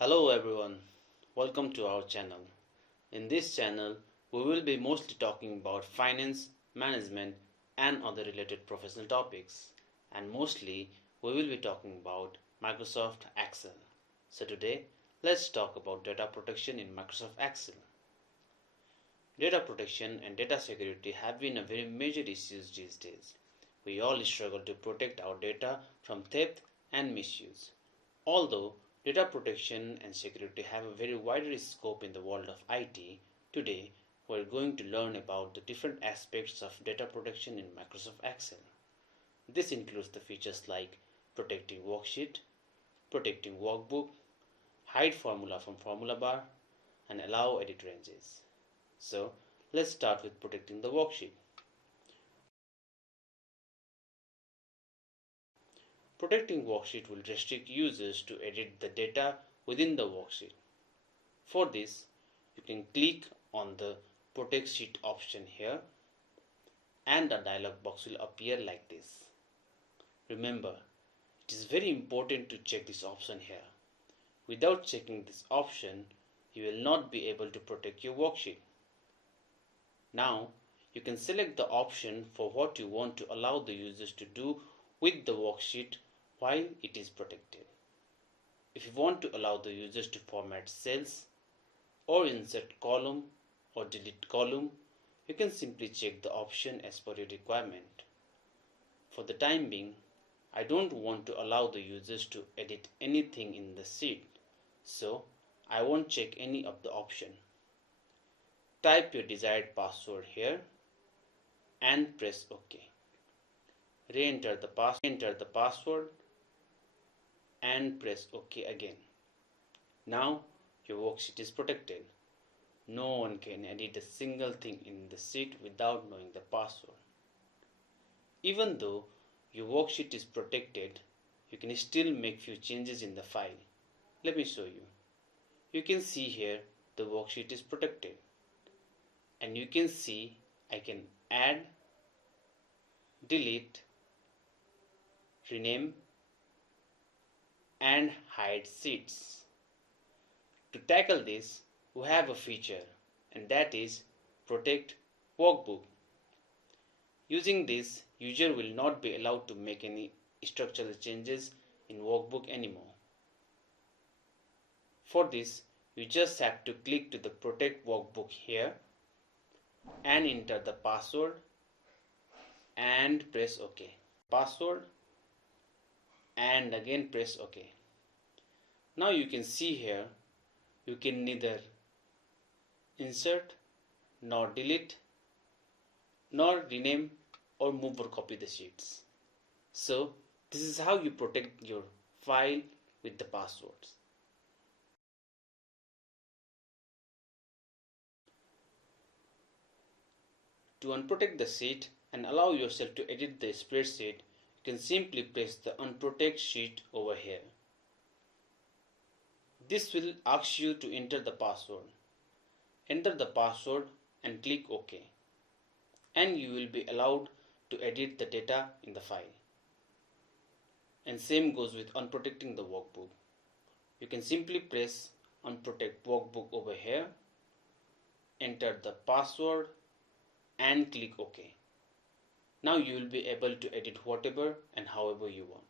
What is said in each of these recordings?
Hello everyone, welcome to our channel. In this channel, we will be mostly talking about finance, management and other related professional topics. And mostly, we will be talking about Microsoft Excel. So today, let's talk about data protection in Microsoft Excel. Data protection and data security have been a very major issues these days. We all struggle to protect our data from theft and misuse. Although data protection and security have a very wider scope in the world of IT, today we are going to learn about the different aspects of data protection in Microsoft Excel. This includes the features like protecting worksheet, protecting workbook, hide formula from formula bar, and allow edit ranges. So let's start with protecting the worksheet. Protecting worksheet will restrict users to edit the data within the worksheet. For this, you can click on the Protect Sheet option here and a dialog box will appear like this. Remember, it is very important to check this option here. Without checking this option, you will not be able to protect your worksheet. Now, you can select the option for what you want to allow the users to do with the worksheet while it is protected. If you want to allow the users to format cells or insert column or delete column, you can simply check the option as per your requirement. For the time being, I don't want to allow the users to edit anything in the sheet, so I won't check any of the option. Type your desired password here and press OK. Re-enter the password and press OK again. Now your worksheet is protected. No one can edit a single thing in the sheet without knowing the password. Even though your worksheet is protected, you can still make few changes in the file. Let me show you. You can see here the worksheet is protected. And you can see I can add, delete, rename and hide sheets. To tackle this, we have a feature and that is Protect Workbook. Using this, user will not be allowed to make any structural changes in Workbook anymore. For this, you just have to click to the Protect Workbook here and enter the password and press OK. Password and again press OK. Now you can see here you can neither insert nor delete nor rename or move or copy the sheets. So this is how you protect your file with the passwords. To unprotect the sheet and allow yourself to edit the spreadsheet, you can simply press the Unprotect sheet over here. This will ask you to enter the password. Enter the password and click OK. And you will be allowed to edit the data in the file. And same goes with unprotecting the workbook. You can simply press Unprotect Workbook over here, enter the password and click OK. Now you will be able to edit whatever and however you want.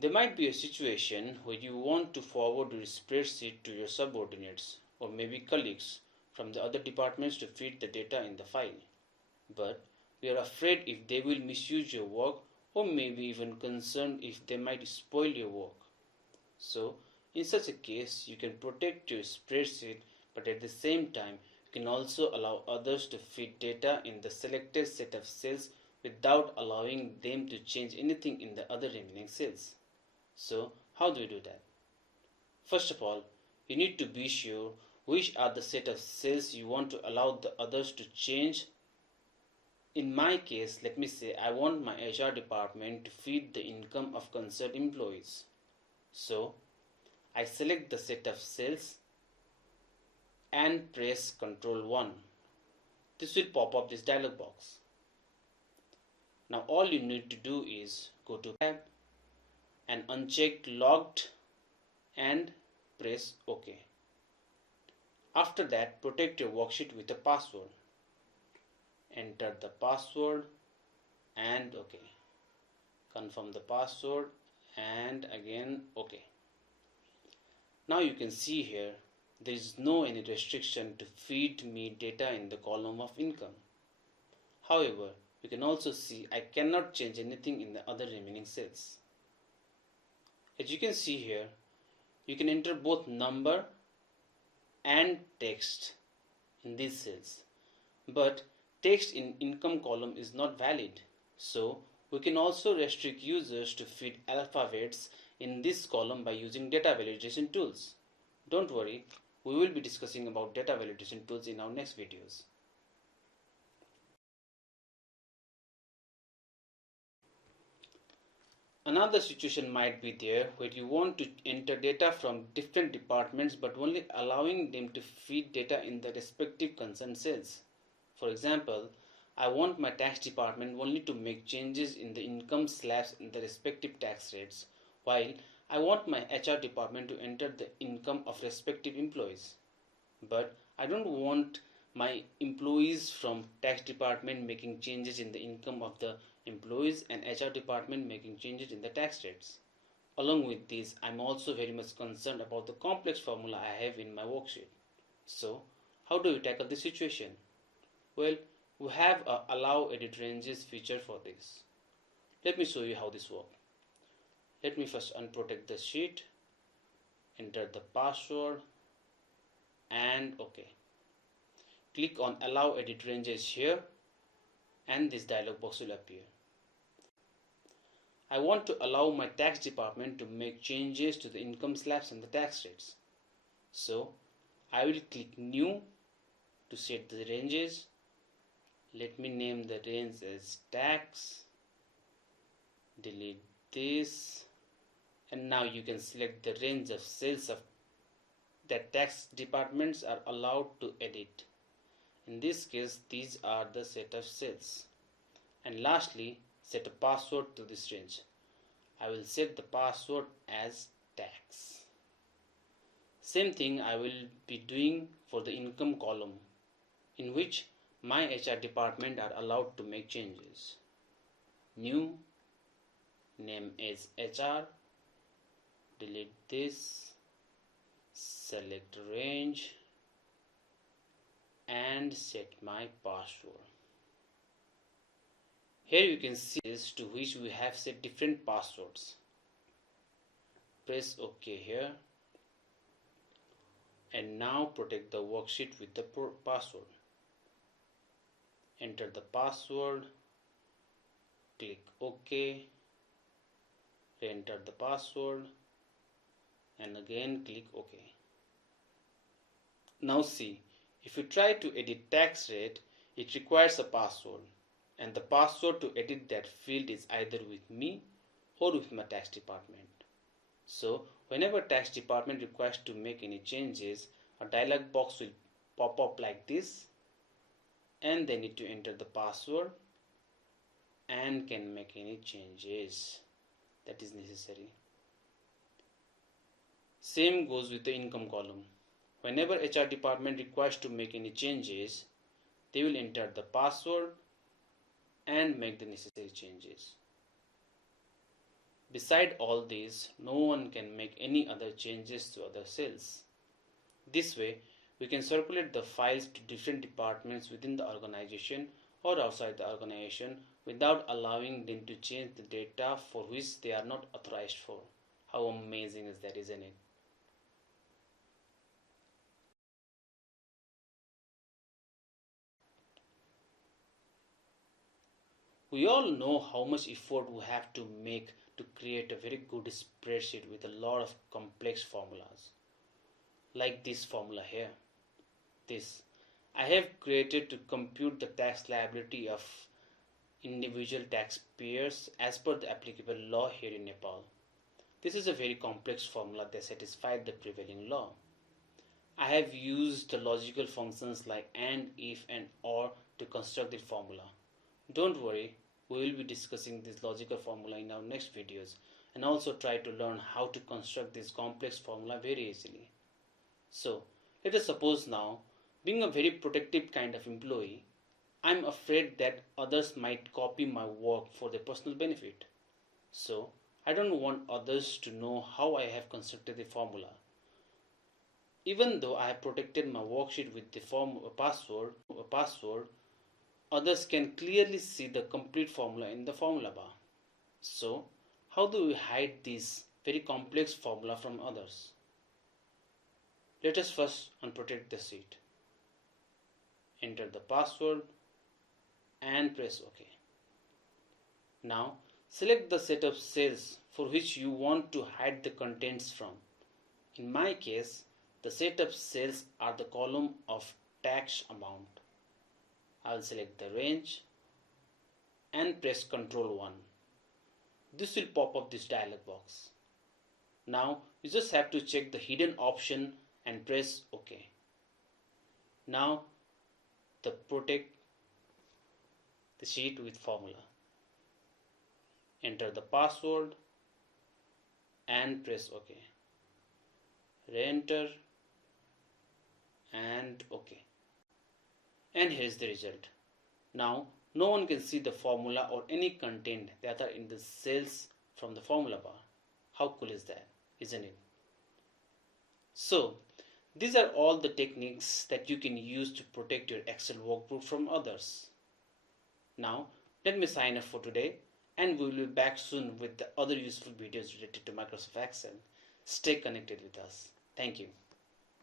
There might be a situation where you want to forward your spreadsheet to your subordinates or maybe colleagues from the other departments to feed the data in the file. But we are afraid if they will misuse your work or maybe even concerned if they might spoil your work. So in such a case, you can protect your spreadsheet, but at the same time, you can also allow others to feed data in the selected set of cells without allowing them to change anything in the other remaining cells. So how do we do that? First of all, you need to be sure which are the set of cells you want to allow the others to change. In my case, let me say I want my HR department to feed the income of concerned employees. So I select the set of cells and press Ctrl 1. This will pop up this dialog box. Now all you need to do is go to tab and uncheck logged and press OK. After that, protect your worksheet with a password. Enter the password and OK. Confirm the password and again OK. Now you can see here there is no any restriction to feed me data in the column of income. However, you can also see I cannot change anything in the other remaining cells. As you can see here, you can enter both number and text in these cells, but text in income column is not valid. So we can also restrict users to feed alphabets in this column by using data validation tools. Don't worry, we will be discussing about data validation tools in our next videos. Another situation might be there where you want to enter data from different departments but only allowing them to feed data in the respective concerned cells. For example, I want my tax department only to make changes in the income slabs in the respective tax rates, while I want my HR department to enter the income of respective employees. But I don't want my employees from tax department making changes in the income of the employees and HR department making changes in the tax rates. Along with this, I'm also very much concerned about the complex formula I have in my worksheet. So, how do we tackle this situation? Well, we have a allow edit ranges feature for this. Let me show you how this works. Let me first unprotect the sheet, enter the password and OK. Click on allow edit ranges here and this dialog box will appear. I want to allow my tax department to make changes to the income slabs and the tax rates. So I will click new to set the ranges. Let me name the range as tax. Delete this. And now you can select the range of cells of that tax departments are allowed to edit. In this case, these are the set of cells. And lastly, set a password to this range. I will set the password as tax. Same thing I will be doing for the income column, in which my HR department are allowed to make changes. New, name is HR, delete this, select range and set my password. Here you can see this to which we have set different passwords. Press OK here and now protect the worksheet with the password. Enter the password, click OK, re-enter the password and again click OK. Now see, if you try to edit tax rate, it requires a password, and the password to edit that field is either with me or with my tax department. So whenever tax department requires to make any changes, a dialog box will pop up like this and they need to enter the password and can make any changes that is necessary. Same goes with the income column. Whenever HR department requires to make any changes, they will enter the password and make the necessary changes. Beside all these, no one can make any other changes to other cells. This way, we can circulate the files to different departments within the organization or outside the organization without allowing them to change the data for which they are not authorized for. How amazing is that, isn't it? We all know how much effort we have to make to create a very good spreadsheet with a lot of complex formulas. Like this formula here. This I have created to compute the tax liability of individual taxpayers as per the applicable law here in Nepal. This is a very complex formula that satisfies the prevailing law. I have used the logical functions like AND, IF and OR to construct the formula. Don't worry, We will be discussing this logical formula in our next videos and also try to learn how to construct this complex formula very easily. So, let us suppose now, being a very protective kind of employee, I'm afraid that others might copy my work for their personal benefit. So, I don't want others to know how I have constructed the formula. Even though I have protected my worksheet with the password, others can clearly see the complete formula in the formula bar. So, how do we hide this very complex formula from others? Let us first unprotect the sheet. Enter the password and press OK. Now, select the set of cells for which you want to hide the contents from. In my case, the set of cells are the column of tax amount. I'll select the range and press Ctrl 1. This will pop up this dialog box. Now you just have to check the hidden option and press OK. Now protect the sheet with formula. Enter the password and press OK. Re-enter and OK. And here is the result. Now no one can see the formula or any content that are in the cells from the formula bar. How cool is that, isn't it? So these are all the techniques that you can use to protect your Excel workbook from others. Now let me sign up for today, and we will be back soon with the other useful videos related to Microsoft Excel. Stay connected with us. Thank you.